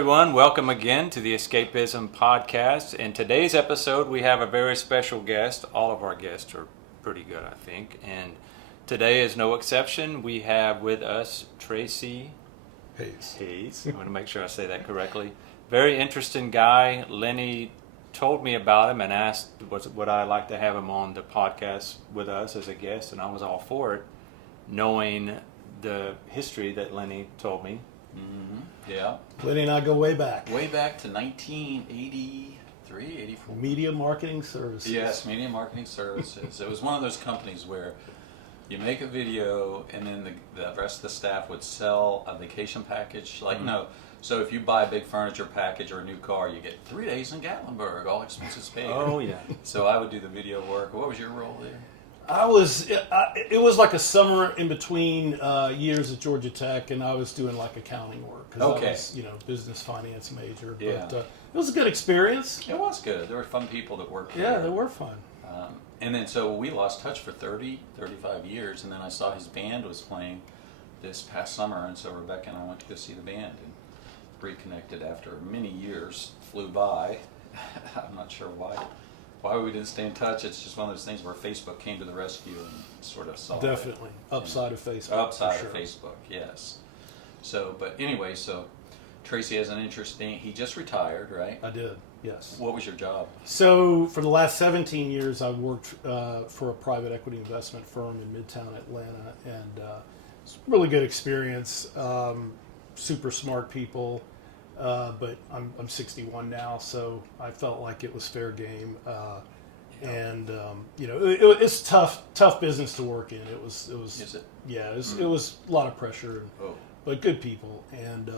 everyone. Welcome again to the Escapism podcast. In today's episode, we have a very special guest. All of our guests are pretty good, I think. And today is no exception. We have with us Tracy Haas. I want to make sure I say that correctly. Very interesting guy. Lenny told me about him and asked would I like to have him on the podcast with us as a guest, and I was all for it, knowing the history that Lenny told me. Mm-hmm. Yeah. Lenny and I go way back. Way back to 1983, 84. Media Marketing Services. Yes, Media Marketing Services. It was one of those companies where you make a video and then the rest of the staff would sell a vacation package. So if you buy a big furniture package or a new car, you get 3 days in Gatlinburg, all expenses paid. Oh, yeah. So I would do the video work. What was your role there? It was like a summer in between years at Georgia Tech, and I was doing like accounting work because I was, business finance major. Yeah. But it was a good experience. It was good. There were fun people that worked there. Yeah, they were fun. And then so we lost touch for 35 years, and then I saw his band was playing this past summer, and so Rebecca and I went to go see the band and reconnected after many years. Flew by. I'm not sure why we didn't stay in touch. It's just one of those things where Facebook came to the rescue and sort of solved Definitely. it. Upside of Facebook. Upside of Facebook, yes. So, but anyway, so Tracy has an interesting, he just retired, right? I did, yes. What was your job? So for the last 17 years, I've worked for a private equity investment firm in Midtown Atlanta, and it's a really good experience. Super smart people. But I'm 61 now, so I felt like it was fair game, and it's tough business to work in. It was. Is it? Yeah, it was a lot of pressure, Oh. but good people, and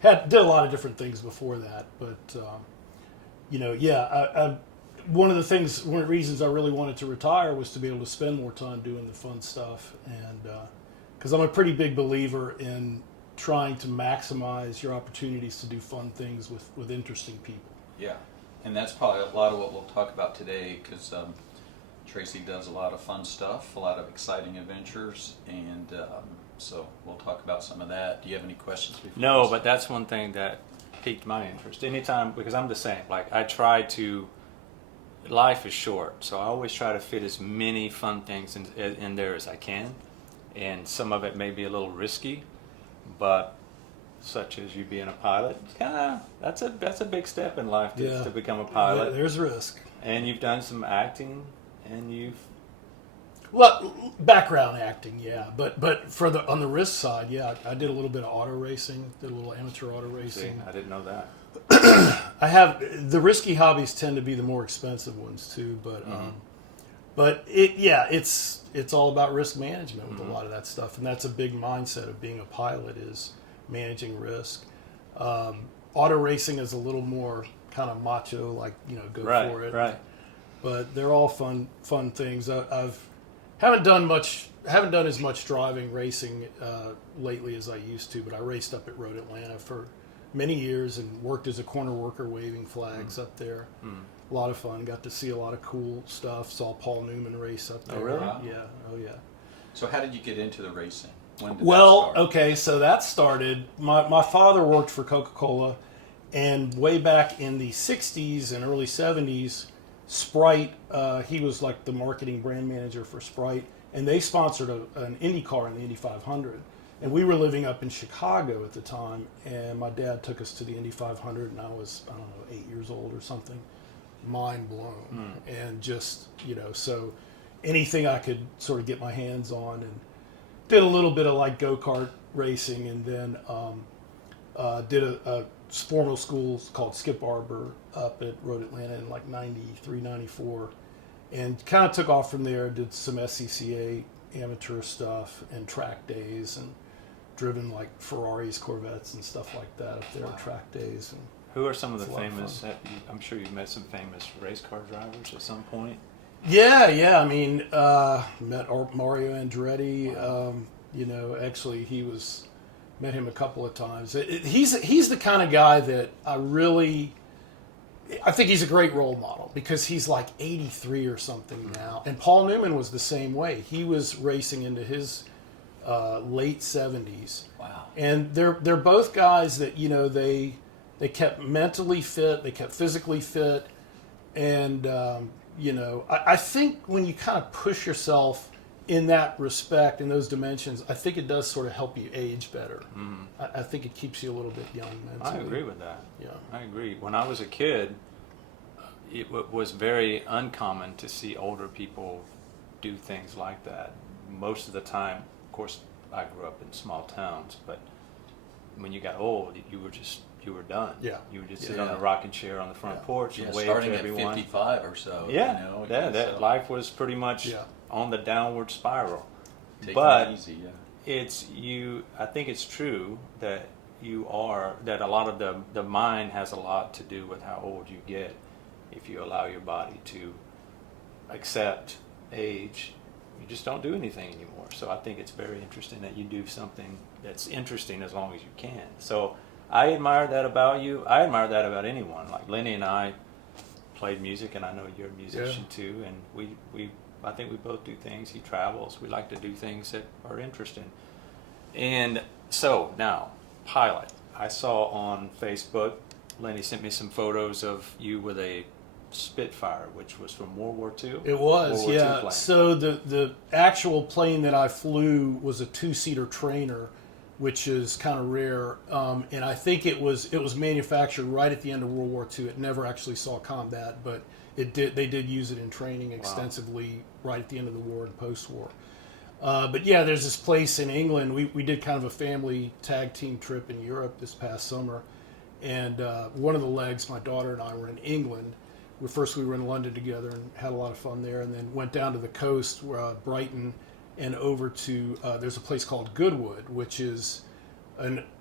did a lot of different things before that. But one of the reasons I really wanted to retire was to be able to spend more time doing the fun stuff, and because I'm a pretty big believer in trying to maximize your opportunities to do fun things with interesting people. Yeah, and that's probably a lot of what we'll talk about today, because Tracy does a lot of fun stuff, a lot of exciting adventures, and so we'll talk about some of that. Do you have any questions? No, but that's one thing that piqued my interest. Anytime, because I'm the same. Like, life is short, so I always try to fit as many fun things in there as I can, and some of it may be a little risky, but such as you being a pilot, that's a big step in life to become a pilot. Yeah, there's risk. And you've done some acting, and background acting, yeah. But on the risk side, yeah, I did a little bit of auto racing, did a little amateur auto racing. I didn't know that. I have the risky hobbies tend to be the more expensive ones too, but it's all about risk management with a lot of that stuff, and that's a big mindset of being a pilot is managing risk. Auto racing is a little more kind of macho, like go for it. Right. But they're all fun things. Haven't done as much driving racing lately as I used to, but I raced up at Road Atlanta for many years and worked as a corner worker waving flags up there. A lot of fun. Got to see a lot of cool stuff. Saw Paul Newman race up there. Oh, really? Yeah. Oh, yeah. So how did you get into the racing? When did that start? Okay, so that started. My father worked for Coca-Cola, and way back in the 60s and early 70s, Sprite, he was like the marketing brand manager for Sprite, and they sponsored an Indy car in the Indy 500. And we were living up in Chicago at the time, and my dad took us to the Indy 500, and I was, 8 years old or something. Mind blown. And just, so anything I could sort of get my hands on, and did a little bit of like go-kart racing, and then did a formal school called Skip Arbor up at Road Atlanta in like 93, 94, and kind of took off from there. Did some SCCA amateur stuff and track days, and driven like Ferraris, Corvettes, and stuff like that up there on track days. And who are some of the famous? I'm sure you've met some famous race car drivers at some point. Yeah. I mean, met Mario Andretti. Actually, met him a couple of times. He's the kind of guy that I think he's a great role model, because he's like 83 or something now. And Paul Newman was the same way. He was racing into his late 70s. Wow. And they're both guys that They kept mentally fit. They kept physically fit. And, I think when you kind of push yourself in that respect, in those dimensions, I think it does sort of help you age better. I think it keeps you a little bit young mentally. I agree with that. Yeah. I agree. When I was a kid, it was very uncommon to see older people do things like that. Most of the time, of course, I grew up in small towns, but when you got old, you were done. Yeah. You would just sit on a rocking chair on the front porch and wave starting to everyone. at 55 or so. Yeah, so life was pretty much on the downward spiral. taking But it easy, it's you. I think it's true that that a lot of the mind has a lot to do with how old you get. If you allow your body to accept age, you just don't do anything anymore. So I think it's very interesting that you do something that's interesting as long as you can. So I admire that about you. I admire that about anyone. Like Lenny and I played music, and I know you're a musician too. And I think we both do things. He travels. We like to do things that are interesting. And so now, pilot. I saw on Facebook, Lenny sent me some photos of you with a Spitfire, which was from World War II. It was, World War II yeah. plane. So the actual plane that I flew was a 2-seater trainer, which is kind of rare. And I think it was manufactured right at the end of World War II. It never actually saw combat, but they did use it in training extensively right at the end of the war and post-war. But yeah, there's this place in England. We did kind of a family tag team trip in Europe this past summer. And one of the legs, my daughter and I were in England. First we were in London together and had a lot of fun there, and then went down to the coast, Brighton, and over to, there's a place called Goodwood, which is,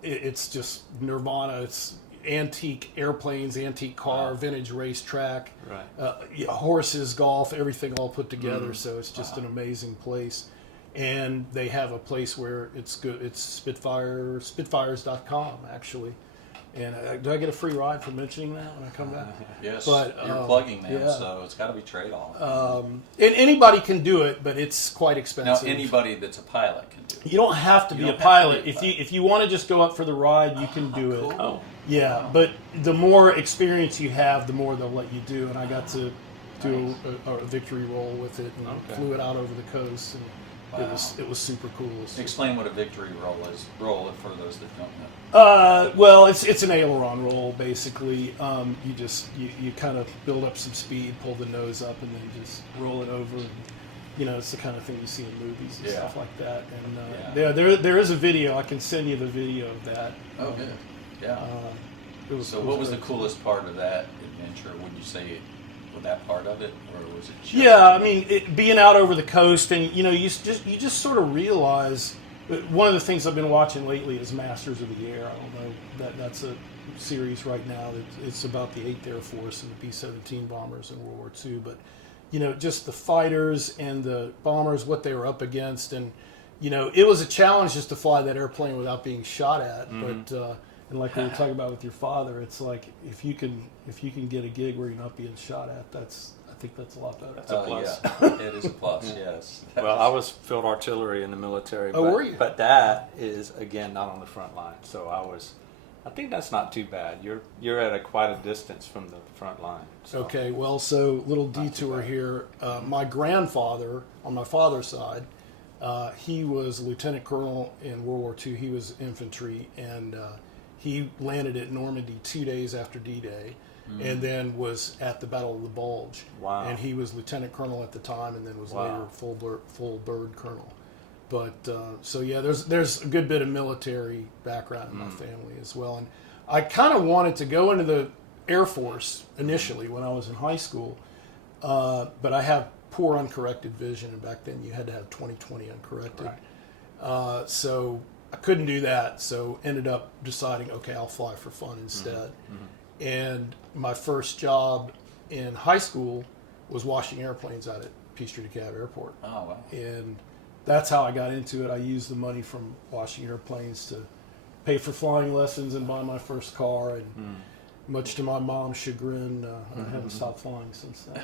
it's just nirvana. It's antique airplanes, antique car, vintage racetrack, horses, golf, everything all put together. So it's just an amazing place. And they have a place where it's good. It's Spitfires.com, actually. And do I get a free ride for mentioning that when I come back? Yes, but, you're plugging them, so it's got to be trade-off. And anybody can do it, but it's quite expensive. Now, anybody that's a pilot can do it. You don't have to be a pilot. If you want to just go up for the ride, you can do it. Cool. Yeah, but the more experience you have, the more they'll let you do. And I got to do a victory roll with it and flew it out over the coast. And it was super cool. Explain what a victory roll is. Roll it for those that don't know. Well, it's an aileron roll basically. You kind of build up some speed, pull the nose up, and then just roll it over. And, it's the kind of thing you see in movies and stuff like that. And there is a video. I can send you the video of that. Oh, good. Yeah. What was the coolest part of that adventure? Would you say with that part of it, or was it? Yeah, I mean, being out over the coast, and you just sort of realize. One of the things I've been watching lately is Masters of the Air. I don't know that's a series right now. It's about the 8th Air Force and the B-17 bombers in World War II. But just the fighters and the bombers, what they were up against, and it was a challenge just to fly that airplane without being shot at. But and like we were talking about with your father, it's like if you can get a gig where you're not being shot at, I think that's a lot better. That's a plus. Yeah. It is a plus, yes. Well, I was field artillery in the military. Oh, were you? But that is, again, not on the front line. So I think that's not too bad. You're at quite a distance from the front line. So. Okay, well, so little detour here. My grandfather, on my father's side, he was a lieutenant colonel in World War II. He was infantry, and he landed at Normandy 2 days after D-Day. And then was at the Battle of the Bulge. Wow. And he was lieutenant colonel at the time, and then was later full bird colonel. But so yeah, there's a good bit of military background in my family as well. And I kind of wanted to go into the Air Force initially when I was in high school, but I have poor uncorrected vision, and back then you had to have 20/20 uncorrected. Right. So I couldn't do that. So ended up deciding, okay, I'll fly for fun instead. And my first job in high school was washing airplanes out at Peachtree DeKalb Airport. Oh, wow. And that's how I got into it. I used the money from washing airplanes to pay for flying lessons and buy my first car. And much to my mom's chagrin, I haven't stopped flying since then.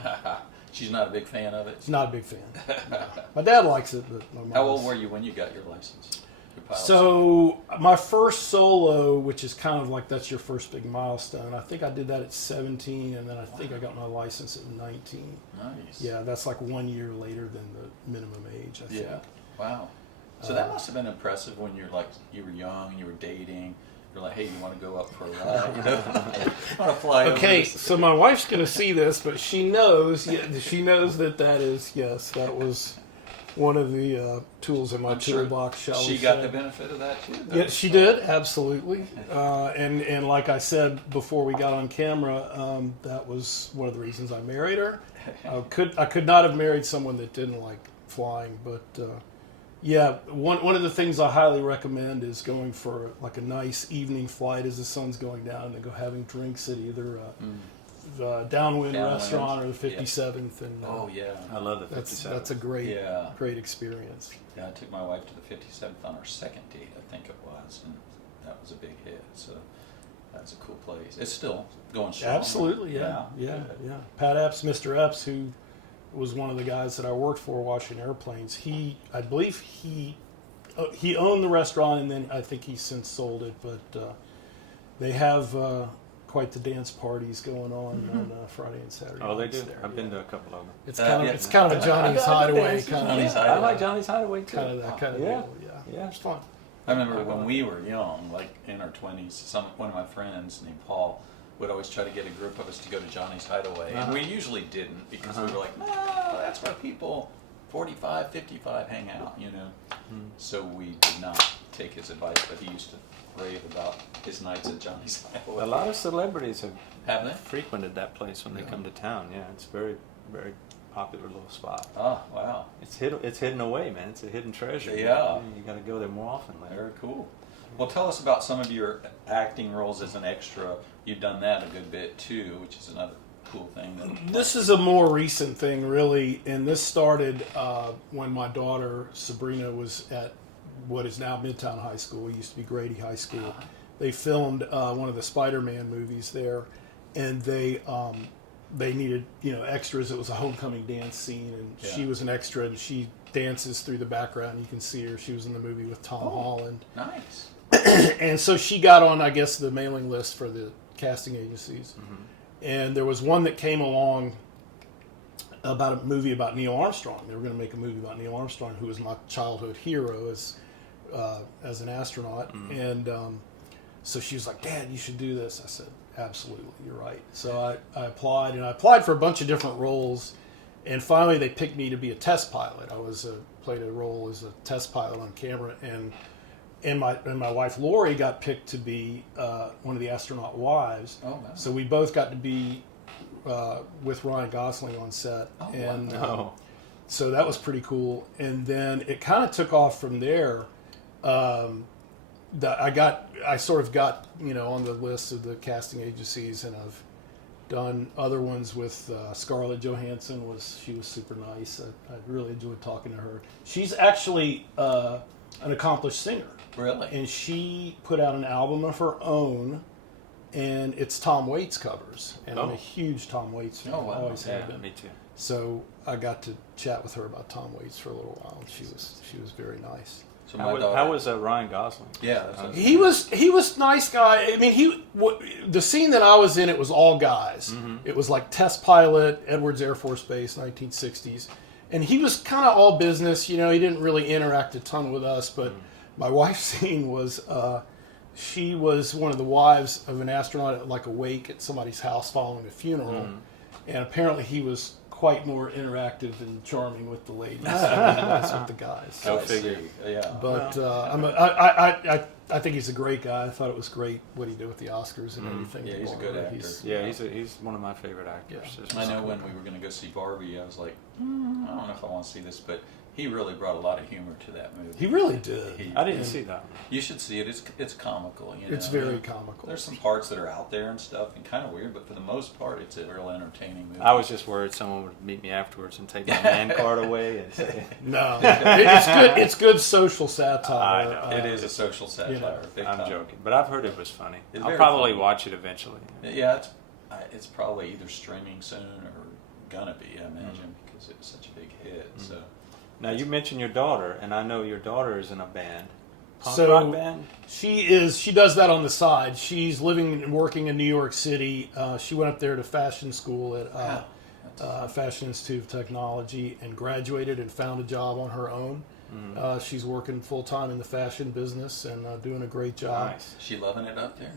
She's not a big fan of it? She's not a big fan. No. My dad likes it, but my mom. How old were you when you got your license? Your pilot So my first solo, which is kind of like that's your first big milestone. I think I did that at 17, and then I think I got my license at 19. Nice. Yeah, that's like 1 year later than the minimum age, I think. Yeah. Wow. So that must have been impressive when you were young and you were dating. You're like, hey, you want to go up for a ride? You want to fly over Okay, this? so my wife's going to see this, but she knows. Yeah, she knows that is that was one of the tools in my I'm sure toolbox. Shall she we got say. the benefit of that too. Yeah, she did, absolutely. And like I said before we got on camera, that was one of the reasons I married her. I could not have married someone that didn't like flying, but yeah, one of the things I highly recommend is going for like a nice evening flight as the sun's going down, and then go having drinks at either Downwind restaurant or the 57th. And Oh yeah, I love the 57. that's a great experience. Yeah, I took my wife to the 57th on our second date, I think it was, and that was a big hit. So that's a cool place. It's still going strong. Absolutely, yeah. Pat Epps, Mr. Epps, who was one of the guys that I worked for watching airplanes. I believe he owned the restaurant, and then I think he's since sold it. But they have quite the dance parties going on Friday and Saturday. Oh, they nights do. there, I've been to a couple of them. It's kind of a Johnny's Hideaway Johnny's I like Johnny's Hideaway too. kind of that kind of Yeah. deal. Yeah, Yeah. it's fun. I remember when we were young, like in our 20s, one of my friends named Paul would always try to get a group of us to go to Johnny's Hideaway. And we usually didn't because we were like, no, that's where people 45, 55 hang out, you know. So we did not take his advice, but he used to rave about his nights at Johnny's Hideaway. A lot of celebrities have Have they? frequented that place when they come to town. Yeah, it's very, very popular little spot. Oh, wow. It's hidden away, man. It's a hidden treasure. Yeah. You got to go there more often. Very cool. Well, tell us about some of your acting roles as an extra. You've done that a good bit too, which is another cool thing. This is a more recent thing, really, and this started when my daughter Sabrina was at what is now Midtown High School. It used to be Grady High School. They filmed one of the Spider-Man movies there, and they needed extras. It was a homecoming dance scene, and she was an extra, and she dances through the background. You can see her. She was in the movie with Tom Holland. Nice. And so she got on, I guess, the mailing list for the casting agencies. And there was one that came along about a movie about Neil Armstrong. They were going to make a movie about Neil Armstrong, who was my childhood hero as an astronaut. And so she was like, Dad, you should do this. I said, absolutely, you're right. So I applied, and I applied for a bunch of different roles. And finally, they picked me to be a test pilot. I played a role as a test pilot on camera, and my wife Lori got picked to be one of the astronaut wives. Oh, wow. So we both got to be with Ryan Gosling on set, and so that was pretty cool. And then it kind of took off from there. I sort of got on the list of the casting agencies, and I've done other ones with Scarlett Johansen. She was super nice. I really enjoyed talking to her. She's actually an accomplished singer. Really? And she put out an album of her own, and it's Tom Waits covers. And I'm a huge Tom Waits fan. Oh, wow. I always have been. Me too. So I got to chat with her about Tom Waits for a little while, and she was very nice. So How was Ryan Gosling? Yeah, He was nice guy. I mean, the scene that I was in, it was all guys. It was like test pilot, Edwards Air Force Base, 1960s, and he was kind of all business. He didn't really interact a ton with us. But my wife's scene was she was one of the wives of an astronaut at like a wake at somebody's house following a funeral, and apparently he was quite more interactive and charming with the ladies than he was with the guys. Go figure. Yeah. But I think he's a great guy. I thought it was great what he did with the Oscars and everything. Yeah, he's a good actor. He's one of my favorite actors. I know when we were going to go see Barbie, I was like, I don't know if I want to see this, but he really brought a lot of humor to that movie. He really did. I didn't see that. You should see it. It's comical. It's very comical. There's some parts that are out there and stuff and kind of weird, but for the most part, it's a real entertaining movie. I was just worried someone would meet me afterwards and take my man card away and say, No, it's good. It's good social satire. I know. It is a social satire. Big I'm time. joking, but I've heard it was funny. It's I'll very probably funny. watch it eventually. Yeah, it's probably either streaming soon or gonna be, I imagine, because it was such a big hit. So Now, you mentioned your daughter, and I know your daughter is in a band. punk rock band? She does that on the side. She's living and working in New York City. She went up there to fashion school at Fashion Institute of Technology and graduated and found a job on her own. She's working full time in the fashion business and doing a great job. Nice. She loving it up there?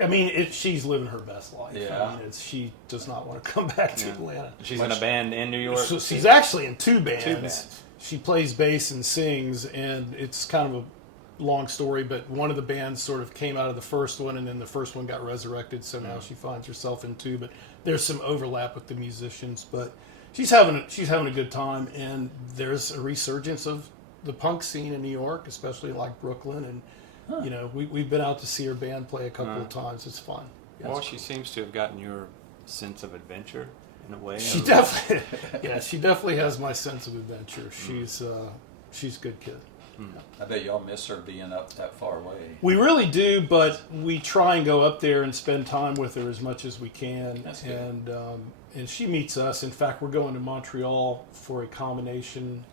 I mean, she's living her best life. Yeah. I mean, she does not want to come back to Atlanta. She's in a band in New York? So she's actually in two bands. Two bands. She plays bass and sings, and it's kind of a long story, but one of the bands sort of came out of the first one, and then the first one got resurrected, so now she finds herself in two. But there's some overlap with the musicians, but she's having a good time, and there's a resurgence of the punk scene in New York, especially like Brooklyn, and you know, we've been out to see her band play a couple of times. It's fun. Well, she seems to have gotten your sense of adventure in a way. She definitely has my sense of adventure. She's a good kid. I bet y'all miss her being up that far away. We really do, but we try and go up there and spend time with her as much as we can. That's good. And she meets us. In fact, we're going to Montreal for a combination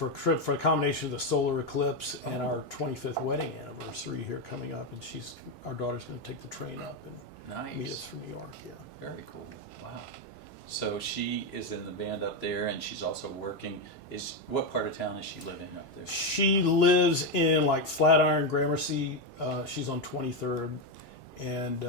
of the solar eclipse and our 25th wedding anniversary here coming up. And our daughter's going to take the train up and meet us from New York. Yeah. Very cool. Wow. So she is in the band up there, and she's also working. What part of town is she living up there? She lives in like Flatiron, Gramercy. She's on 23rd, and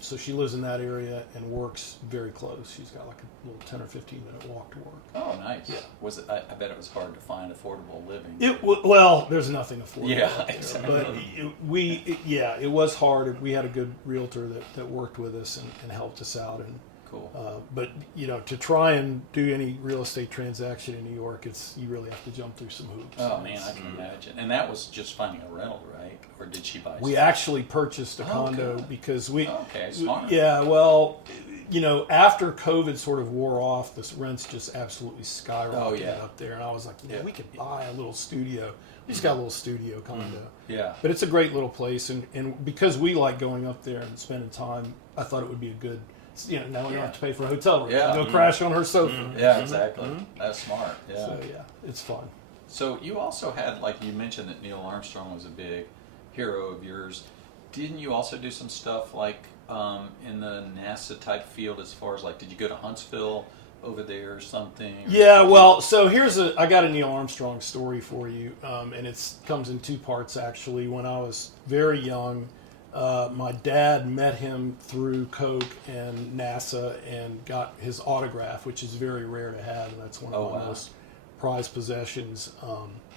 so she lives in that area and works very close. She's got like a little 10 or 15 minute walk to work. Oh, nice. Yeah. Was it? I bet it was hard to find affordable living. Well, there's nothing affordable. Yeah, out there. exactly. But it was hard. We had a good realtor that worked with us and helped us out. And cool. but you know, to try and do any real estate transaction in New York, you really have to jump through some hoops. Oh man, I can imagine. And that was just finding a rental, right? Or did she buy? We actually purchased a condo good. because Okay, smart. Yeah, well, you know, after COVID sort of wore off, the rents just absolutely skyrocketed up there, and I was like, we could buy a little studio. We just got a little studio condo. Yeah. But it's a great little place, and because we like going up there and spending time, I thought it would be a good. You know, now we don't have to pay for a hotel room. Yeah. Go crash on her sofa. Yeah, exactly. That's smart. Yeah. So yeah, it's fun. So you also had, like you mentioned, that Neil Armstrong was a big hero of yours. Didn't you also do some stuff like in the NASA type field, as far as like, did you go to Huntsville over there or something? Yeah, well, so I got a Neil Armstrong story for you, and it comes in two parts actually. When I was very young, my dad met him through Coke and NASA and got his autograph, which is very rare to have, and that's one of my most prized possessions.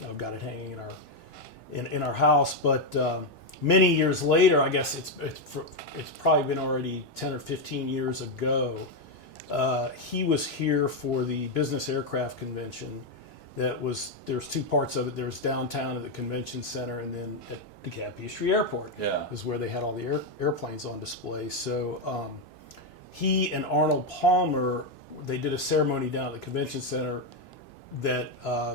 I've got it hanging in our house, but many years later, I guess it's probably been already 10 or 15 years ago, he was here for the Business Aircraft Convention. There's two parts of it. There's downtown at the convention center, and then at DeKalb Peachtree Airport is where they had all the airplanes on display. So he and Arnold Palmer, they did a ceremony down at the convention center that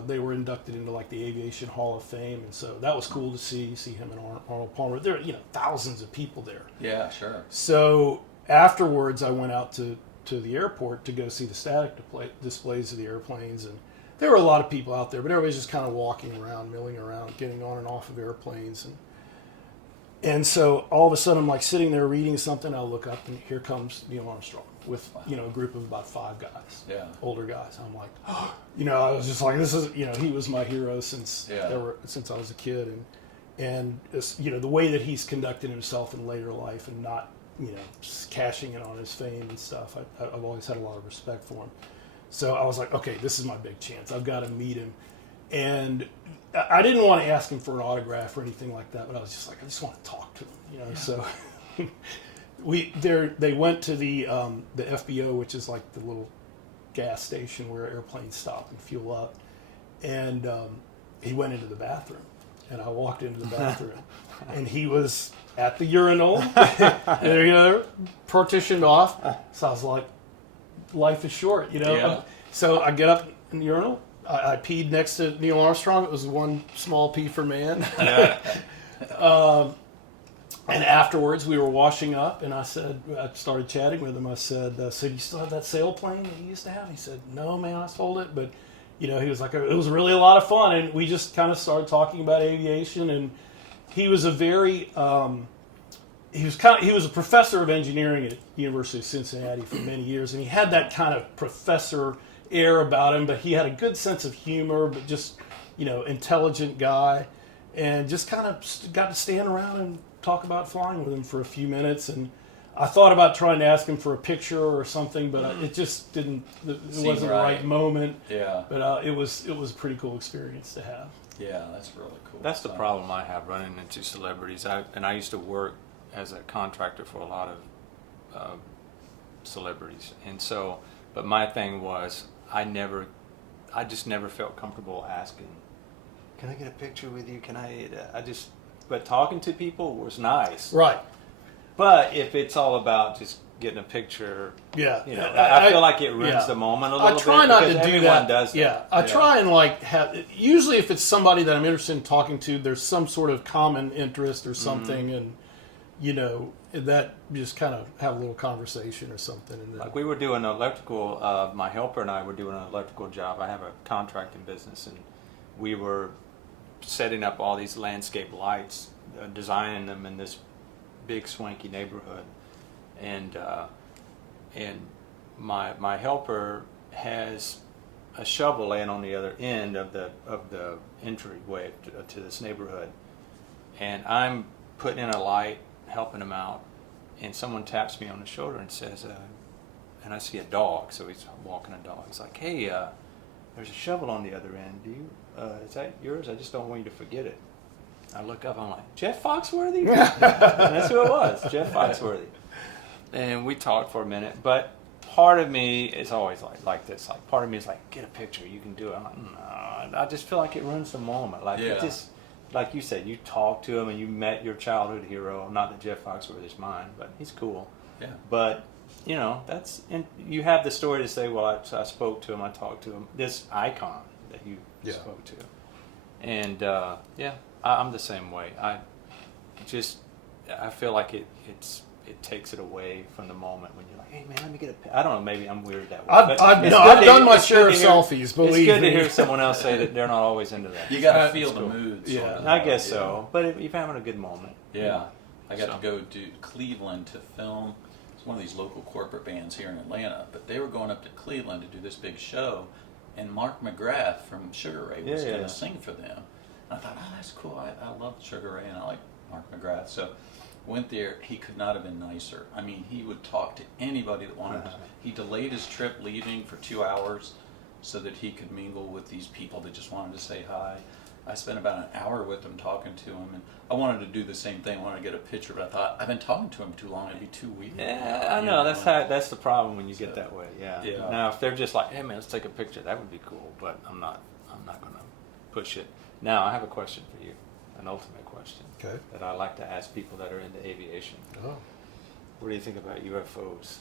they were inducted into like the Aviation Hall of Fame, and so that was cool to see him and Arnold Palmer. There are thousands of people there. Yeah, sure. So afterwards, I went out to the airport to go see the static displays of the airplanes, and there were a lot of people out there, but everybody's just kind of walking around, milling around, getting on and off of airplanes. And so all of a sudden, I'm like sitting there reading something. I'll look up, and here comes Neil Armstrong with a group of about 5 guys, older guys. I'm like, I was just like, this is, he was my hero since I was a kid, and the way that he's conducted himself in later life and not cashing in on his fame and stuff. I've always had a lot of respect for him. So I was like, okay, this is my big chance. I've got to meet him. And I didn't want to ask him for an autograph or anything like that, but I was just like, I just want to talk to him, So they went to the FBO, which is like the little gas station where airplanes stop and fuel up. And he went into the bathroom, and I walked into the bathroom, and he was at the urinal, partitioned off. So I was like, life is short, Yeah. So I get up in the urinal. I peed next to Neil Armstrong. It was one small pee for man. Yeah. And afterwards, we were washing up, and I started chatting with him. I said, so you still have that sailplane that you used to have? He said, no, man, I sold it. But, he was like, it was really a lot of fun. And we just kind of started talking about aviation. And he was a very he was a professor of engineering at University of Cincinnati for many years, and he had that kind of professor air about him, but he had a good sense of humor, but just, intelligent guy, and just kind of got to stand around and talk about flying with him for a few minutes. And I thought about trying to ask him for a picture or something, but it just didn't. It wasn't the right moment. Yeah. But it was a pretty cool experience to have. Yeah, that's really cool. That's the problem I have running into celebrities. I used to work as a contractor for a lot of celebrities, and so. But my thing was, I just never felt comfortable asking, can I get a picture with you? But talking to people was nice. Right. But if it's all about just getting a picture, yeah, I feel like it ruins the moment a little bit. I try not to do everyone that. Does that. Yeah, I try and usually if it's somebody that I'm interested in talking to, there's some sort of common interest or something, and that just kind of have a little conversation or something. And then, like we were doing electrical, my helper and I were doing an electrical job. I have a contracting business, and we were setting up all these landscape lights, designing them in this big swanky neighborhood, and my helper has a shovel laying on the other end of the entryway to this neighborhood, and I'm putting in a light, helping him out, and someone taps me on the shoulder and says, and I see a dog, so he's walking a dog. He's like, hey, there's a shovel on the other end. Is that yours? I just don't want you to forget it. I look up, I'm like, Jeff Foxworthy? And that's who it was, Jeff Foxworthy. And we talked for a minute, but part of me is always like this. Like, part of me is like, get a picture, you can do it. I'm like, no, I just feel like it ruins the moment. Like, it just, like you said, you talked to him and you met your childhood hero. Not that Jeff Foxworthy is mine, but he's cool. Yeah. But, you have the story to say, well, I spoke to him, I talked to him. This icon that you spoke to. And, I'm the same way. I feel like it takes it away from the moment when you're like, hey man, let me get I don't know, maybe I'm weird that way. I've done my share of selfies, believe me. It's good to hear someone else say that they're not always into that. You got to feel the mood. Yeah, I guess so. But if you're having a good moment. Yeah. I got to go to Cleveland to film. It's one of these local corporate bands here in Atlanta, but they were going up to Cleveland to do this big show, and Mark McGrath from Sugar Ray was going to sing for them. And I thought, oh, that's cool. I love Sugar Ray, and I like Mark McGrath. So went there. He could not have been nicer. I mean, he would talk to anybody that wanted to. He delayed his trip leaving for 2 hours so that he could mingle with these people that just wanted to say hi. I spent about an hour with him talking to him, and I wanted to do the same thing. I wanted to get a picture, but I thought, I've been talking to him too long. It'd be too weird. Yeah, I know. That's the problem when you get that way. Yeah. Now, if they're just like, hey man, let's take a picture, that would be cool. But I'm not going to push it. Now, I have a question for you, an ultimate question that I like to ask people that are into aviation. Oh. What do you think about UFOs?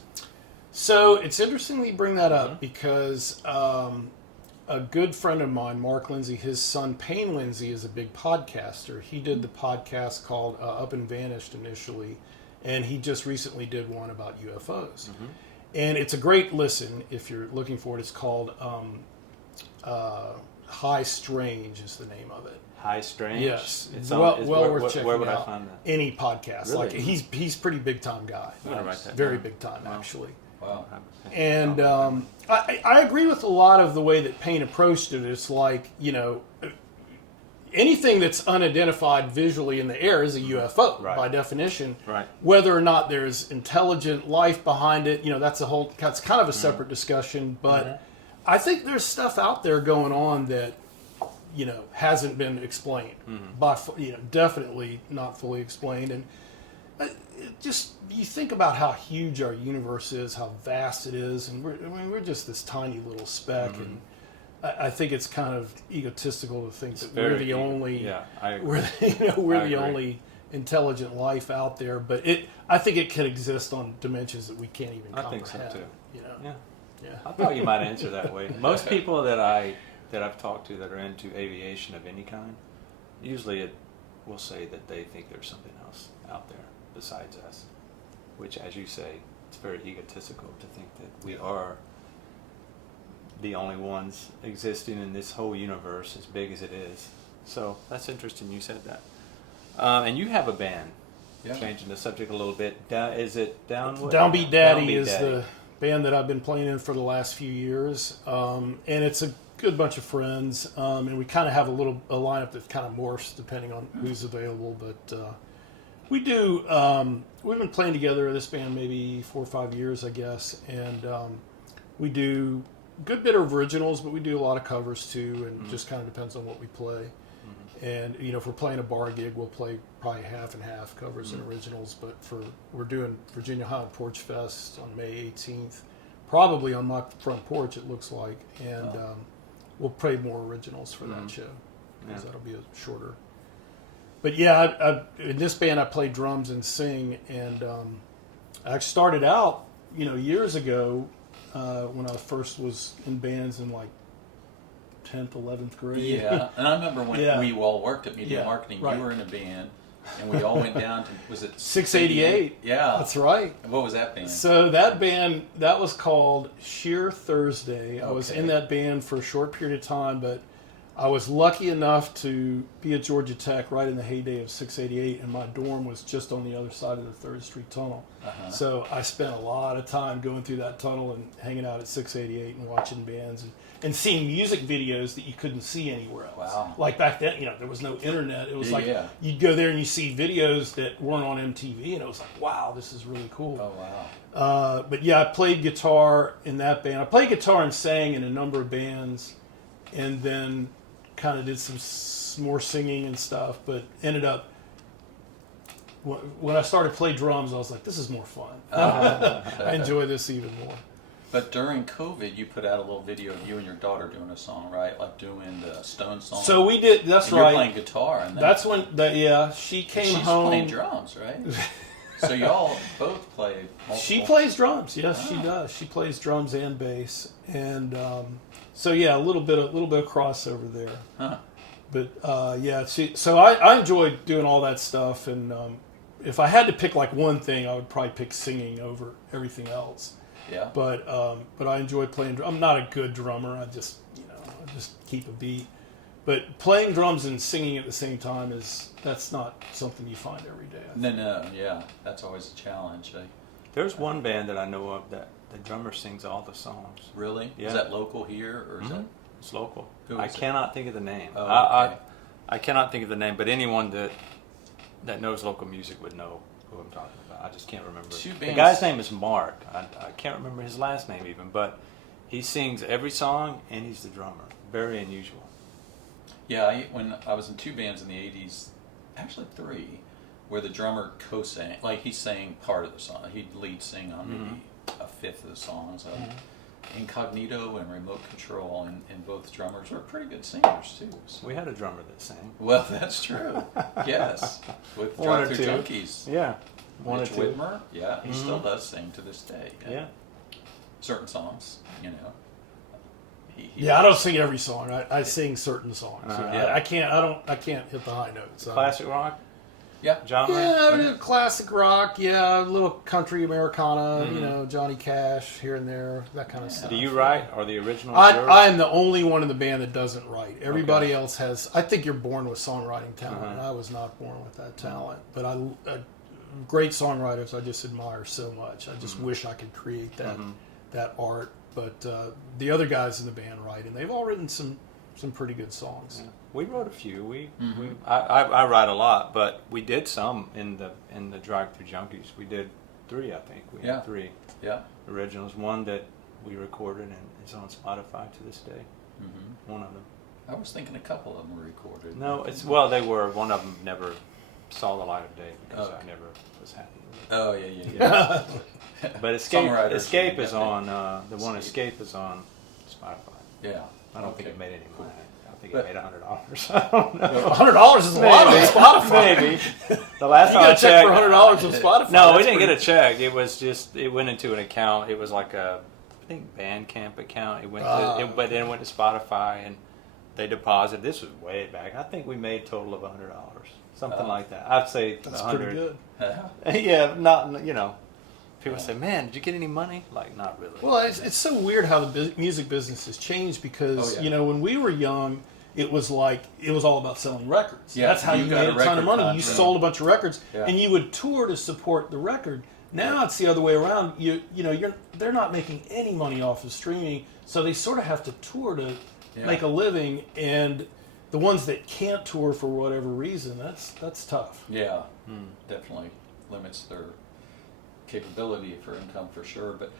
So it's interesting that you bring that up because a good friend of mine, Mark Lindsay, his son Payne Lindsay is a big podcaster. He did the podcast called Up and Vanished initially, and he just recently did one about UFOs. Mm-hmm. And it's a great listen if you're looking for it. It's called High Strange is the name of it. High Strange? Yes. It's well worth checking where would out. I find that? Any podcast. Really? Like he's pretty big time guy. I'm gonna write that Very down. big time, actually. Wow. And I agree with a lot of the way that Payne approached it. It's like, anything that's unidentified visually in the air is a UFO by definition. Right. Whether or not there's intelligent life behind it, that's kind of a separate discussion. But I think there's stuff out there going on that, hasn't been explained. Definitely not fully explained. And just you think about how huge our universe is, how vast it is, and we're just this tiny little speck, and I think it's kind of egotistical to think that we're the only we're the only intelligent life out there. But I think it could exist on dimensions that we can't even comprehend. I think so too. Yeah. I thought you might answer that way. Most people that I've talked to that are into aviation of any kind, usually it will say that they think there's something else out there besides us, which, as you say, it's very egotistical to think that we are the only ones existing in this whole universe as big as it is. So that's interesting you said that. And you have a band. Yeah. Changing the subject a little bit. Is it Downbeat Daddy Downbeat is Daddy. the band that I've been playing in for the last few years, and it's a good bunch of friends, and we kind of have a lineup that kind of morphs depending on who's available. But we do. We've been playing together. This band maybe 4 or 5 years, I guess, and we do a good bit of originals, but we do a lot of covers too, and just kind of depends on what we play. And if we're playing a bar gig, we'll play probably half and half covers and originals. But we're doing Virginia Highland Porch Fest on May 18th, probably on my front porch it looks like, and we'll play more originals for that show because that'll be a shorter. But yeah, in this band I play drums and sing, and I started out years ago when I first was in bands in like 10th, 11th grade. Yeah, and I remember when we all worked at Media Marketing, right. you were in a band, and we all went down to, was it 688? Yeah. That's right. And what was that band? So that band, that was called Sheer Thursday. I was in that band for a short period of time, but I was lucky enough to be at Georgia Tech right in the heyday of 688, and my dorm was just on the other side of the 3rd Street Tunnel. So I spent a lot of time going through that tunnel and hanging out at 688 and watching bands and seeing music videos that you couldn't see anywhere else. Wow. Like back then, there was no internet. It was Yeah. you'd go there and you see videos that weren't on MTV, and it was like, wow, this is really cool. Oh, wow. But yeah, I played guitar in that band. I played guitar and sang in a number of bands, and then kind of did some more singing and stuff, but ended up, when I started playing drums, I was like, this is more fun. I enjoy this even more. But during COVID, you put out a little video of you and your daughter doing a song, right? Like doing the Stone song. So we did, that's and right. You're playing guitar. And That's when, she came home. She's playing drums, right? So y'all both play multiple. She plays drums. Yes, she does. She plays drums and bass, and so yeah, a little bit of crossover there. Huh. But so I enjoyed doing all that stuff, and if I had to pick like one thing, I would probably pick singing over everything else. Yeah. But I enjoy playing. I'm not a good drummer. I just keep a beat. But playing drums and singing at the same time that's not something you find every day. No, yeah, that's always a challenge. There's one band that I know of that the drummer sings all the songs. Really? Yeah. Is that local here, or is that? It's local. Who I is it? cannot think of the name. Oh, okay. I cannot think of the name, but anyone that knows local music would know who I'm talking about. I just can't remember. Two The bands- guy's name is Mark. I can't remember his last name even, but he sings every song and he's the drummer. Very unusual. Yeah, when I was in 2 bands in the 80s, actually 3, where the drummer co-sang, like he sang part of the song. He'd lead sing on maybe a fifth of the songs. Incognito and Remote Control, and both drummers were pretty good singers too. So. We had a drummer that sang. Well, that's true. Yes, with One or Drive Thru two. Junkies. Yeah. One or Mitch two. Whitmer, yeah, he still does sing to this day. Yeah. Certain songs, I don't sing every song. I sing certain songs. Yeah. I can't hit the high notes. Classic rock Yeah. genre? Yeah, classic rock. Yeah, a little country Americana. Johnny Cash here and there, that kind of stuff. Do you write? Or the original? I am the only one in the band that doesn't write. Everybody else has. I think you're born with songwriting talent, and I was not born with that talent. But great songwriters, I just admire so much. I just wish I could create that art. But the other guys in the band write, and they've all written some pretty good songs. Yeah. We wrote a few. I write a lot, but we did some in the Drive Thru Junkies. We did 3, I think. We had 3 originals. One that we recorded and it's on Spotify to this day. One of them. I was thinking a couple of them were recorded. No, they were. One of them never saw the light of day because I never was happy with it. Oh yeah. But Escape Songwriters, is on the one Escape is on Spotify. Yeah. I don't think it made any money. I think But- it made $100. I don't know. $100 is a lot on Spotify. Maybe. The last You time I got a check checked, for $100 on Spotify. no, we That's didn't get pretty- a check. It was just it went into an account. It was like a I think Bandcamp account. It went but then it went to Spotify and they deposited. This was way back. I think we made a total of $100, something like that. I'd say That's 100. pretty good. Yeah, not People say, "Man, did you get any money?" Like, not really. Well, it's so weird how the music business has changed because when we were young, it was all about selling records. Yeah, That's how you got made a ton of money. record You contract. sold a bunch of records, Yeah. and you would tour to support the record. Now it's the other way around. They're not making any money off of streaming, so they sort of have to tour to make a living. And the ones that can't tour for whatever reason, that's tough. Yeah, definitely limits their capability for income for sure. But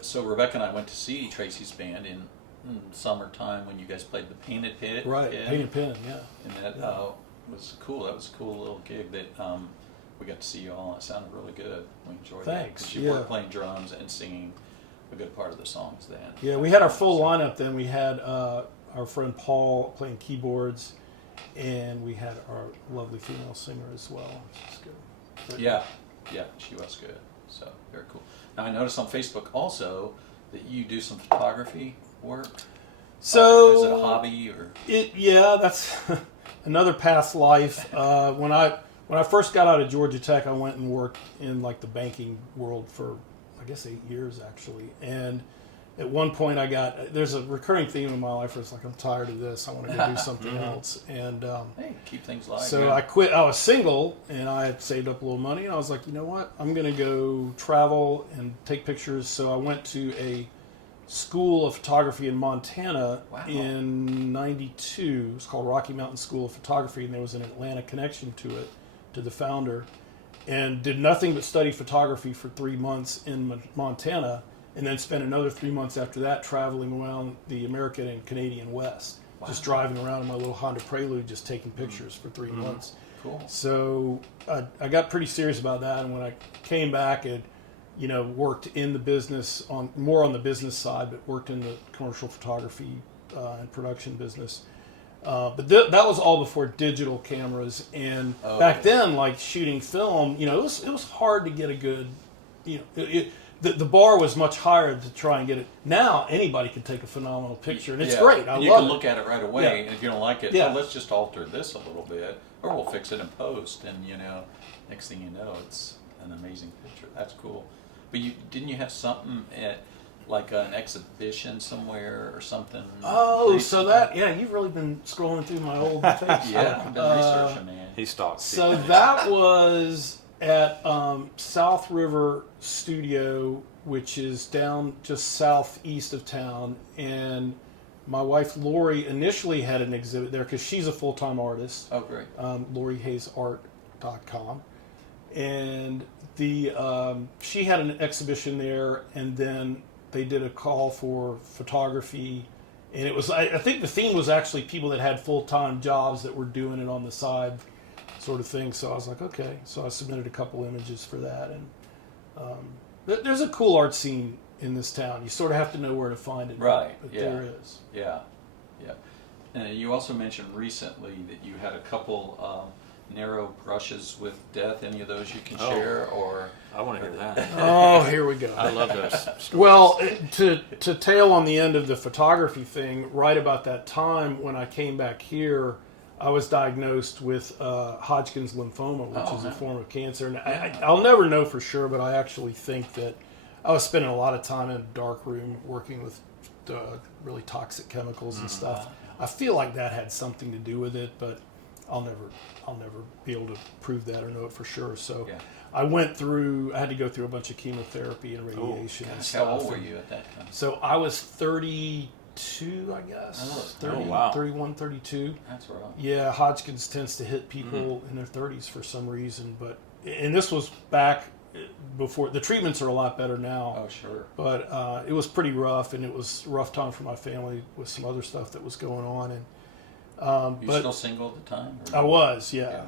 so Rebecca and I went to see Tracy's band in summertime when you guys played the Painted Pit. Right, Painted Pin, yeah. And that was cool. That was a cool little gig that we got to see you all. It sounded really good. We enjoyed Thanks, it. Because you were playing drums and singing a good part of the songs then. Yeah, we had our full lineup then. We had our friend Paul playing keyboards, and we had our lovely female singer as well, which is good. But, Yeah, she was good. So very cool. Now I noticed on Facebook also that you do some photography work. So is it a hobby or? That's another past life. When I first got out of Georgia Tech, I went and worked in like the banking world for I guess 8 years actually. And at one point there's a recurring theme in my life where it's like, I'm tired of this. I want to go do something else. And Hey, keep things light. so yeah. I quit. I was single and I had saved up a little money. And I was like, you know what? I'm going to go travel and take pictures. So I went to a school of photography in Montana in '92. It was called Rocky Mountain School of Photography. And there was an Atlanta connection to it, to the founder. And did nothing but study photography for 3 months in Montana, and then spent another 3 months after that traveling around the American and Canadian West, just driving around in my little Honda Prelude, just taking pictures for 3 months. Cool. So I got pretty serious about that, and when I came back and worked in the business more on the business side, but worked in the commercial photography and production business. But that was all before digital cameras, and back then, like shooting film, it was hard to get a good, the bar was much higher to try and get it. Now anybody can take a phenomenal picture, and it's great. I love it. You can look at it right away, Yeah. and if you don't like it, Yeah. let's just alter this a little bit, or we'll fix it in post, and next thing you know, it's an amazing picture. That's cool. But didn't you have something at like an exhibition somewhere or something? Oh, so you've really been scrolling through my old things. Yeah, I've been researching, man. He stalks. So that was at South River Studio, which is down just southeast of town. And my wife Lori initially had an exhibit there because she's a full-time artist. Oh, great. LoriHayesArt.com. And she had an exhibition there, and then they did a call for photography, and it was I think the theme was actually people that had full-time jobs that were doing it on the side, sort of thing. So I was like, okay. So I submitted a couple images for that, and there's a cool art scene in this town. You sort of have to know where to find it, Right? But Yeah. there is. Yeah. And you also mentioned recently that you had a couple narrow brushes with death. Any of those you can share, or? I want to hear that. Oh, here we go. I love those stories. Well, to tail on the end of the photography thing, right about that time when I came back here, I was diagnosed with Hodgkin's lymphoma, which is a form of cancer. And I'll never know for sure, but I actually think that I was spending a lot of time in a dark room working with really toxic chemicals and stuff. I feel like that had something to do with it, but I'll never be able to prove that or know it for sure. So I had to go through a bunch of chemotherapy and radiation and stuff. How old were you at that time? So I was 32, I guess. 31, 32. That's right. Yeah, Hodgkin's tends to hit people in their 30s for some reason. And this was back before. The treatments are a lot better now. Oh, sure. But it was pretty rough, and it was a rough time for my family with some other stuff that was going on. And You still single at the time? Or? I was, yeah.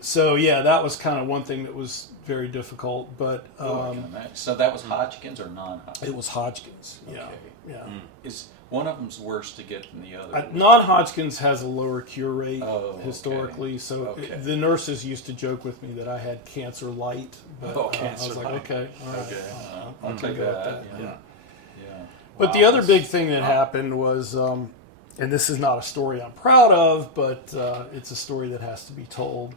So that was kind of one thing that was very difficult. But I can imagine. So that was Hodgkin's or non-Hodgkin's? it was Hodgkin's. Yeah, Okay. yeah. Is one of them's worse to get than the other? Non-Hodgkin's has a lower cure rate Okay. historically. So Okay. the nurses used to joke with me that I had cancer light. But I Cancer was like, light. okay, all right. Okay. I'll I'll take take that. that. Yeah. Yeah. But Wow, the other that's- big thing that happened was, and this is not a story I'm proud of, but it's a story that has to be told.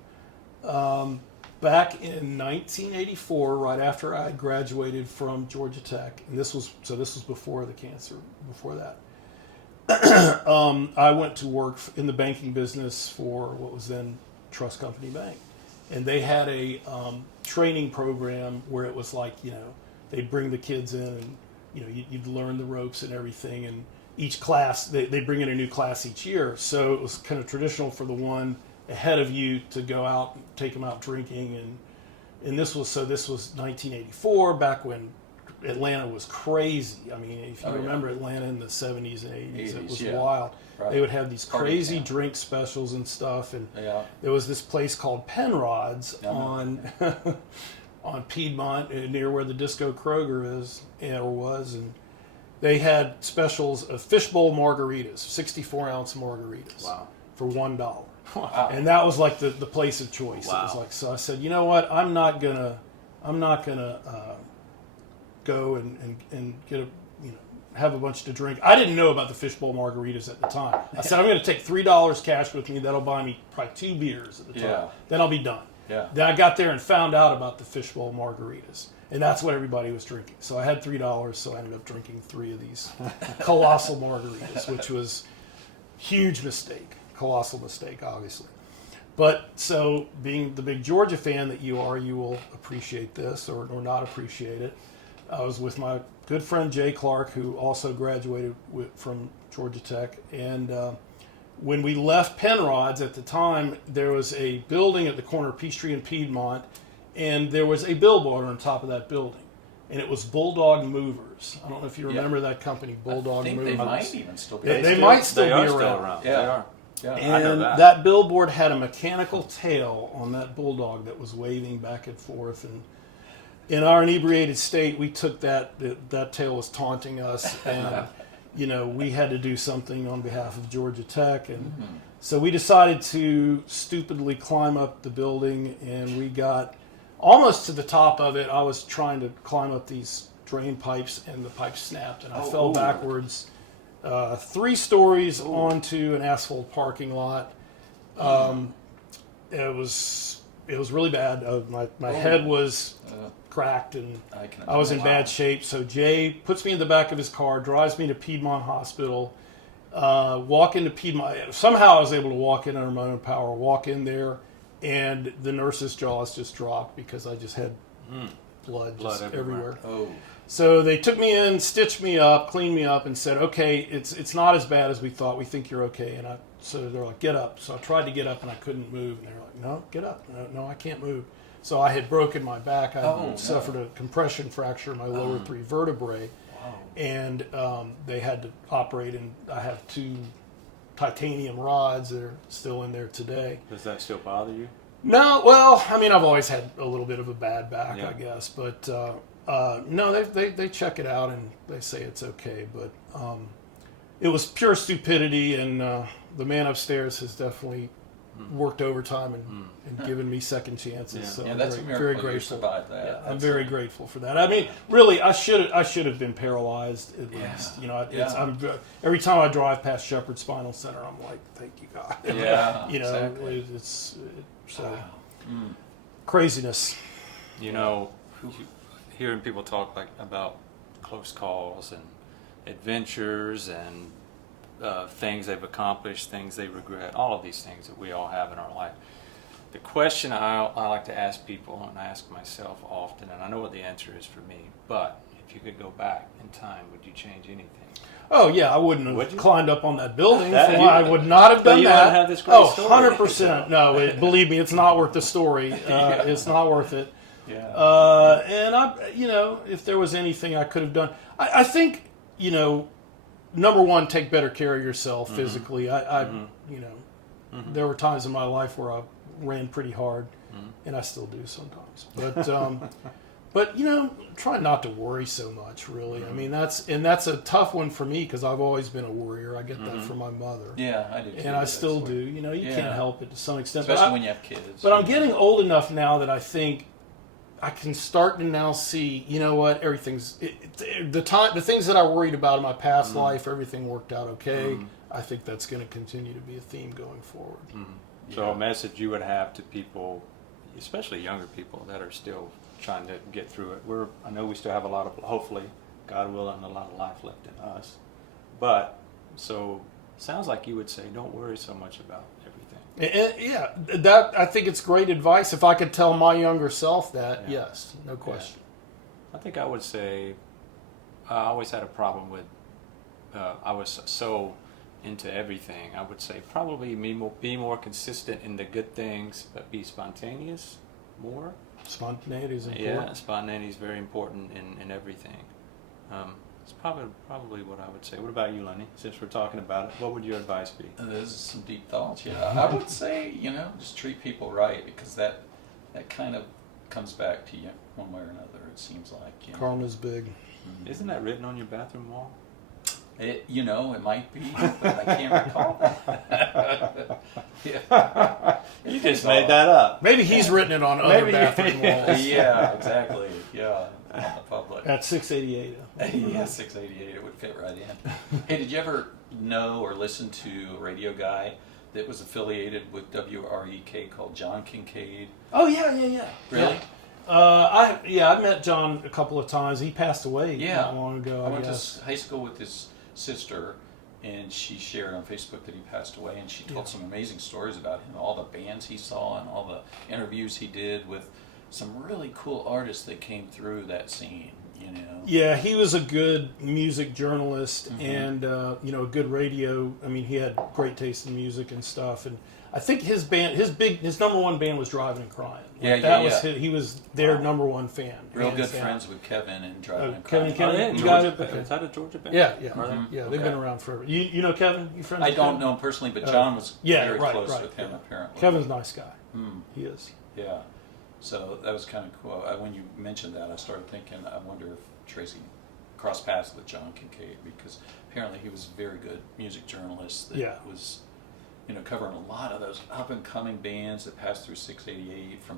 Back in 1984, right after I graduated from Georgia Tech, and this was before the cancer, before that, I went to work in the banking business for what was then Trust Company Bank. And they had a training program where it was like, they'd bring the kids in and, you'd learn the ropes and everything. And each class, they bring in a new class each year. So it was kind of traditional for the one ahead of you to go out and take them out drinking. And this was 1984, back when Atlanta was crazy. I mean, if you remember Atlanta in the 70s and 80s, it was wild. Right. They would have these crazy drink specials and stuff. And there was this place called Penrod's on on Piedmont, near where the Disco Kroger is, or was. And they had specials of fishbowl margaritas, 64-ounce margaritas, for $1. Wow. And that was like the place of choice. Wow. It was like, so I said, you know what? I'm not gonna go and get have a bunch to drink. I didn't know about the fishbowl margaritas at the time. I said, I'm going to take $3 cash with me. That'll buy me probably 2 beers at the time. Yeah. Then I'll be done. Yeah. Then I got there and found out about the fishbowl margaritas. And that's what everybody was drinking. So I had $3, so I ended up drinking 3 of these colossal margaritas, which was huge mistake. Colossal mistake, obviously. But so being the big Georgia fan that you are, you will appreciate this or not appreciate it. I was with my good friend Jay Clark, who also graduated from Georgia Tech. And when we left Penrod's at the time, there was a building at the corner of Peachtree and Piedmont, and there was a billboard on top of that building. And it was Bulldog Movers. I don't know if you remember that company, Bulldog Movers. They might even still be. They might still be around. Still around. Yeah. They are. Yeah, and that billboard had a mechanical tail on that bulldog that was waving back and forth. And in our inebriated state, we took that tail was taunting us, and we had to do something on behalf of Georgia Tech, and so we decided to stupidly climb up the building, and we got almost to the top of it. I was trying to climb up these drain pipes, and the pipe snapped, and I fell backwards 3 stories onto an asphalt parking lot. It was really bad. My head was cracked, and I was in bad shape. So Jay puts me in the back of his car, drives me to Piedmont Hospital. Walk into Piedmont. Somehow I was able to walk in under my own power. Walk in there, and the nurse's jaws just dropped because I just had blood everywhere. Oh. So they took me in, stitched me up, cleaned me up, and said, "Okay, it's not as bad as we thought. We think you're okay." And so they're like, "Get up." So I tried to get up, and I couldn't move. And they were like, "No, get up." No, I can't move. So I had broken my back. I suffered a compression fracture in my lower 3 vertebrae. Wow. And they had to operate, and I have 2 titanium rods that are still in there today. Does that still bother you? No, well, I mean, I've always had a little bit of a bad back, I guess. But no, they check it out, and they say it's okay. But it was pure stupidity, and the man upstairs has definitely worked overtime and given me second chances. Yeah. So that's a miracle. Very grateful. You survived that. Yeah, I'm very grateful for that. I mean, really, I should have been paralyzed at least. Every time I drive past Shepherd Spinal Center, I'm like, thank you, God. Yeah, exactly. Craziness. Hearing people talk about close calls and adventures and things they've accomplished, things they regret, all of these things that we all have in our life. The question I like to ask people, and I ask myself often, and I know what the answer is for me, but if you could go back in time, would you change anything? Oh, yeah, I wouldn't have climbed up on that building. I would not have done that. Have this great story. 100%. No, believe me, it's not worth the story. It's not worth it. Yeah. And if there was anything I could have done, I think, number one, take better care of yourself physically. There were times in my life where I ran pretty hard, and I still do sometimes. But try not to worry so much. Really, I mean that's a tough one for me because I've always been a worrier. I get that from my mother. Yeah, I do too. And I still do. You can't help it to some extent. Especially when you have kids. But I'm getting old enough now that I think I can start to now see, what, everything's the things that I worried about in my past life, everything worked out okay. I think that's going to continue to be a theme going forward. So a message you would have to people, especially younger people that are still trying to get through it. I know we still have a lot of, hopefully, God willing, a lot of life left in us. But So sounds like you would say, don't worry so much about everything. Yeah, that I think it's great advice. If I could tell my younger self that, yes, no question. I think I would say I always had a problem with, I was so into everything. I would say probably be more consistent in the good things, but be spontaneous more. Spontaneity is important. Yeah, spontaneity is very important in everything. It's probably what I would say. What about you, Lenny? Since we're talking about it, what would your advice be? Those are some deep thoughts. Yeah, I would say just treat people right, because that kind of comes back to you one way or another. It seems like Karma's big. Mm-hmm. Isn't that written on your bathroom wall? It might be, but I can't recall that. Yeah. You just made that up. Maybe he's written it on other bathroom walls. Yeah, exactly. Yeah, on the public. At 688. Yeah, 688. It would fit right in. Hey, did you ever know or listen to a radio guy that was affiliated with WREK called John Kincaid? Oh yeah. Really? Yeah. I met John a couple of times. He passed away not long ago. I went to high school with his sister, and she shared on Facebook that he passed away, and she told some amazing stories about him, all the bands he saw and all the interviews he did with some really cool artists that came through that scene. Yeah, he was a good music journalist, Mm-hmm. and a good radio. I mean, he had great taste in music and stuff. And I think his number one band was Driving and Crying. He was their number one fan. Real good friends with Kevin and Driving and Kevin, Crying. you got it. Is that a Georgia band? Yeah. Mm-hmm. Yeah, they've been around forever. You know Kevin? You friends? I with don't Kevin? know him personally, but John was very close with him, apparently. Kevin's a nice guy. Mm. He is. Yeah. So that was kind of cool. When you mentioned that, I started thinking, I wonder if Tracy crossed paths with John Kincaid, because apparently he was a very good music journalist that was, covering a lot of those up and coming bands that passed through 688 from,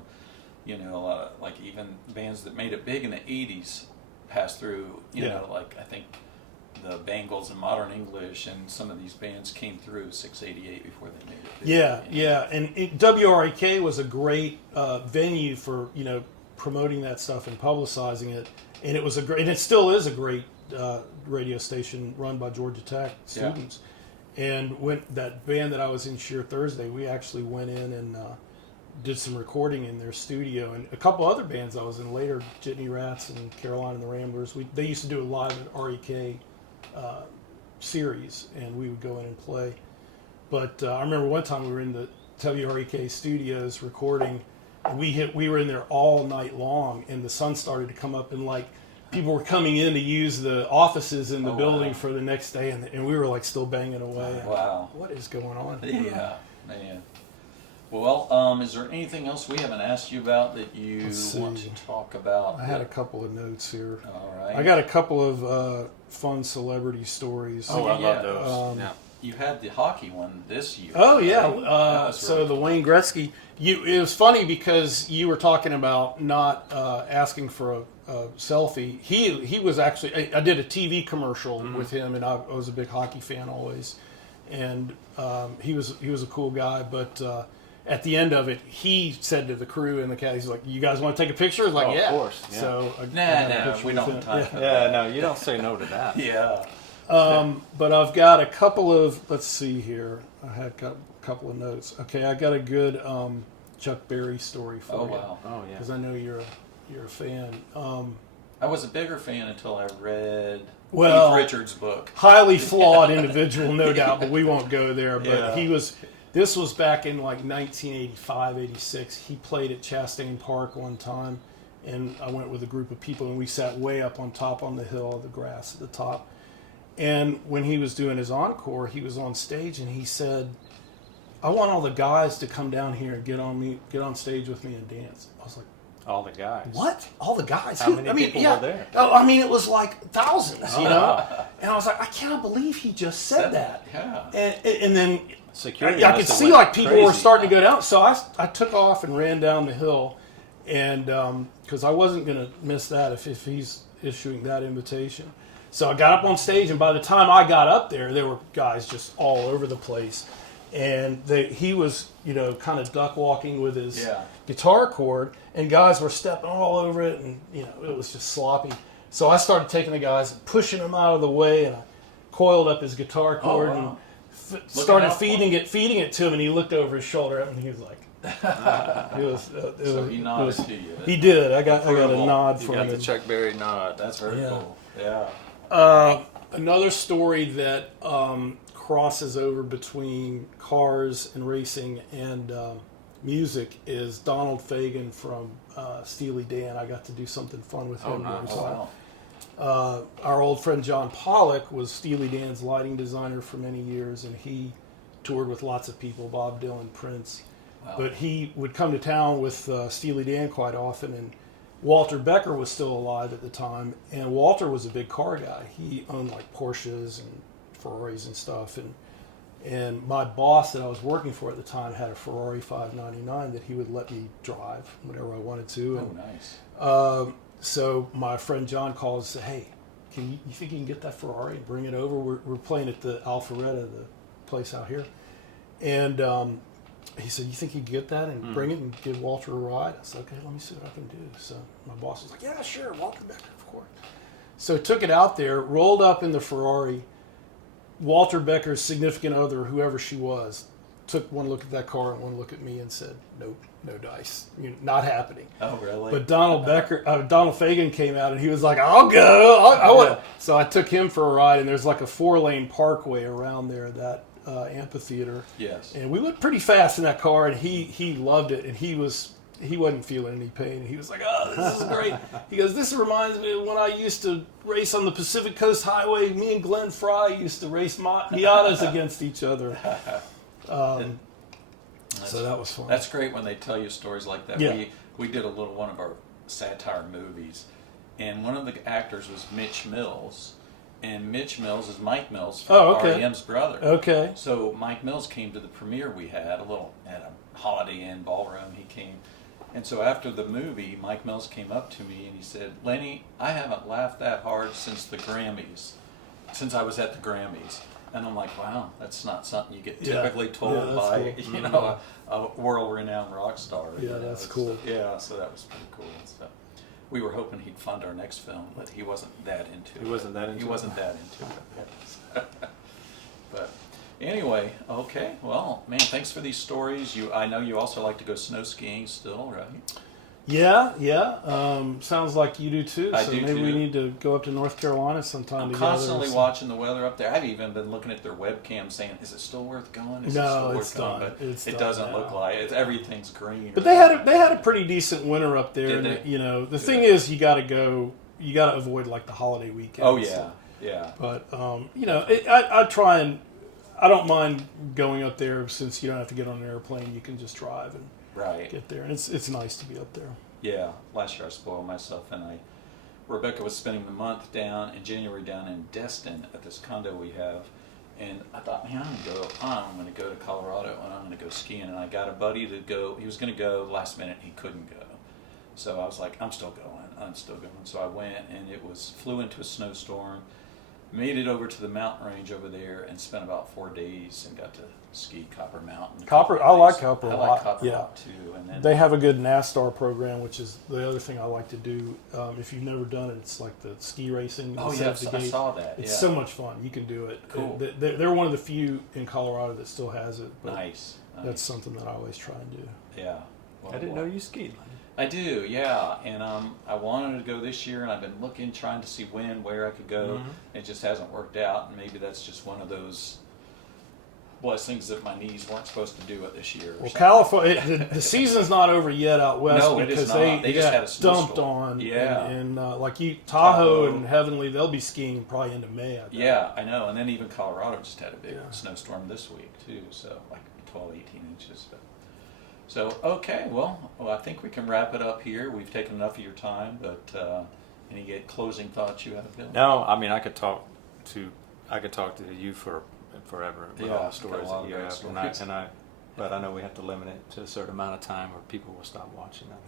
like even bands that made it big in the 80s passed through, like I think the Bangles and Modern English and some of these bands came through 688 before they made it big. Yeah. And WREK was a great venue for, promoting that stuff and publicizing it. And it was and it still is a great radio station run by Georgia Tech students. And when that band that I was in, Sheer Thursday, we actually went in and did some recording in their studio. And a couple other bands I was in later, Jitney Rats and Caroline and the Ramblers, they used to do a live at REK series, and we would go in and play. But I remember one time we were in the WREK studios recording, and we were in there all night long, and the sun started to come up, and people were coming in to use the offices in the building for the next day, and we were still banging away. Wow. What is going on? Yeah, man. Well, is there anything else we haven't asked you about that you want to talk about? I had a couple of notes here. All right. I got a couple of fun celebrity stories. Oh, I love those. Yeah. You had the hockey one this year. Oh, yeah. Right? So the Wayne Gretzky. It was funny because you were talking about not asking for a selfie. He was actually. I did a TV commercial with him, and I was a big hockey fan always. And he was a cool guy, but at the end of it, he said to the crew and the cat, he's like, "You guys want to take a picture?" It's like, Of course. Yeah. So we don't have time. No, you don't say no to that. Yeah. But I've got a couple of. Let's see here. I had a couple of notes. Okay, I got a good Chuck Berry story for you. Oh wow. Oh yeah. Because I know you're a fan. I was a bigger fan until I read Well, Keith Richards' book. Highly flawed individual, no doubt, but we won't go there. But Yeah. This was back in 1985, 86. He played at Chastain Park one time, and I went with a group of people, and we sat way up on top on the hill, the grass at the top. And when he was doing his encore, he was on stage, and he said, "I want all the guys to come down here and get on stage with me and dance." I was like, All the guys. "What? All the guys? How many people were there? Oh, I mean, it was like thousands, And I was like, I cannot believe he just said that. Yeah. And then Security. I could must have see went people were crazy. starting to go down. So I took off and ran down the hill, and because I wasn't going to miss that if he's issuing that invitation. So I got up on stage, and by the time I got up there were guys just all over the place. And he was, kind of duck walking with his guitar cord, and guys were stepping all over it, and it was just sloppy. So I started taking the guys and pushing them out of the way, and I coiled up his guitar cord wow. and started feeding out it to him, and he looked over his shoulder and he was like, So he nodded to you. He did. I got a Approval. nod You from got him. the Chuck Berry nod. That's very cool. Yeah. Another story that crosses over between cars and racing and music is Donald Fagen from Steely Dan. I got to do something fun with him. Wow. Our old friend John Pollock was Steely Dan's lighting designer for many years, and he toured with lots of people, Bob Dylan, Prince. Wow. But he would come to town with Steely Dan quite often, and Walter Becker was still alive at the time, and Walter was a big car guy. He owned like Porsches and Ferraris and stuff, and my boss that I was working for at the time had a Ferrari 599 that he would let me drive whenever I wanted to. Oh, And, nice. so my friend John called and said, "Hey, you think you can get that Ferrari and bring it over? We're playing at the Alpharetta, the place out here." And he said, "You think you can get that and bring it and give Walter a ride?" I said, "Okay, let me see what I can do." So my boss was like, "Yeah, sure, Walter Becker, of course." So took it out there, rolled up in the Ferrari. Walter Becker's significant other, whoever she was, took one look at that car and one look at me and said, "Nope, no dice, not happening." Oh, really? But Donald Fagen came out and he was like, "I'll go." I want. So I took him for a ride, and there's like a 4-lane parkway around there, that amphitheater. Yes. And we went pretty fast in that car, and he loved it, and he wasn't feeling any pain. He was like, "Oh, this is great." He goes, "This reminds me of when I used to race on the Pacific Coast Highway. Me and Glenn Fry used to race Miatas against each other." So that was fun. That's great when they tell you stories like that. Yeah. We did a little one of our satire movies, and one of the actors was Mitch Mills, and Mitch Mills is Mike Mills from R.E.M's brother. Okay. So Mike Mills came to the premiere we had, at a Holiday Inn ballroom. He came, and so after the movie, Mike Mills came up to me and he said, "Lenny, I haven't laughed that hard since the Grammys, since I was at the Grammys." And I'm like, "Wow, that's not something you get typically told by cool. a world-renowned rock star." Yeah, that's cool. Yeah, so that was pretty cool. So we were hoping he'd fund our next film, but he wasn't that into it. He wasn't that into it. But anyway, okay. Well, man, thanks for these stories. I know you also like to go snow skiing still, right? Yeah. Sounds like you do too. I so do maybe too. we need to go up to North Carolina sometime I'm together. constantly watching the weather up there. I've even been looking at their webcam saying, "Is it still worth going? Is it still No, worth it's going?" done. But It's it done doesn't now. look like it. Everything's green. But they had a pretty decent winter up there. Did And, they? the thing is, you got to avoid like the holiday weekend. Oh yeah, yeah. But I try and I don't mind going up there since you don't have to get on an airplane. You can just drive and Right. get there, and it's nice to be up there. Yeah, last year I spoiled myself, and Rebecca was spending the month in January down in Destin at this condo we have, and I thought, man, I'm going to go to Colorado, and I'm going to go skiing, and I got a buddy to go. He was going to go last minute, he couldn't go, so I was like, I'm still going. So I went, and flew into a snowstorm, made it over to the mountain range over there, and spent about 4 days, and got to ski Copper Mountain. I like Copper a I lot. like Copper Yeah. a lot too, and then They have a good NASCAR program, which is the other thing I like to do. If you've never done it, it's like the ski racing. oh instead yeah, of the I gate. saw that. It's yeah. so much fun. You can do it. Cool. They're one of the few in Colorado that still has it. But Nice. That's something that I always try and do. Yeah. Well, I didn't know you skied. I do, yeah. And I wanted to go this year, and I've been trying to see where I could go. Mm-hmm. It just hasn't worked out, and maybe that's just one of those blessings that my knees weren't supposed to do it this year. Well, California, the season's not over yet out west No, it is because not. They just got had a snowstorm. dumped on. Yeah. And like Tahoe Tahoe. and Heavenly, they'll be skiing probably into May. I bet. Yeah, I know. And then even Colorado just had a big Yeah. snowstorm this week, too. So, like 12, 18 inches. So, okay. Well, I think we can wrap it up here. We've taken enough of your time, but any closing thoughts you have, Bill? No, I mean I could talk to you for forever with Yeah, all the I've got stories a lot that of you great have, stories. but I know we have to limit it to a certain amount of time, or people will stop watching them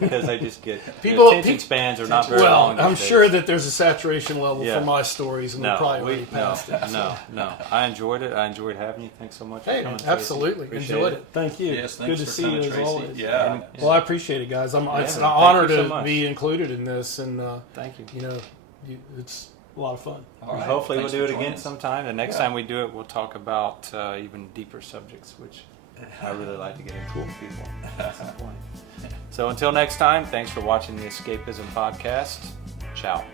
because they just get attention spans are not very long. I'm these days. sure that there's a saturation level Yeah. for my stories, and we're probably already past it. No. I enjoyed it. I enjoyed having you. Thanks so much. Hey, for coming, Tracy. absolutely. Appreciate Enjoyed it. Thank you. Yes, Good thanks to for see you coming, as Tracy. always. Yeah. Well, I appreciate it, guys. It's an thank honor you so to much. be included in this, and Thank you. it's a lot of fun. All right. Hopefully Thanks we'll do for it again joining us. sometime. The next Yeah. time we do it, we'll talk about even deeper subjects, which I really like to get into with people at some point. So until next time, thanks for watching the Escapism podcast. Ciao.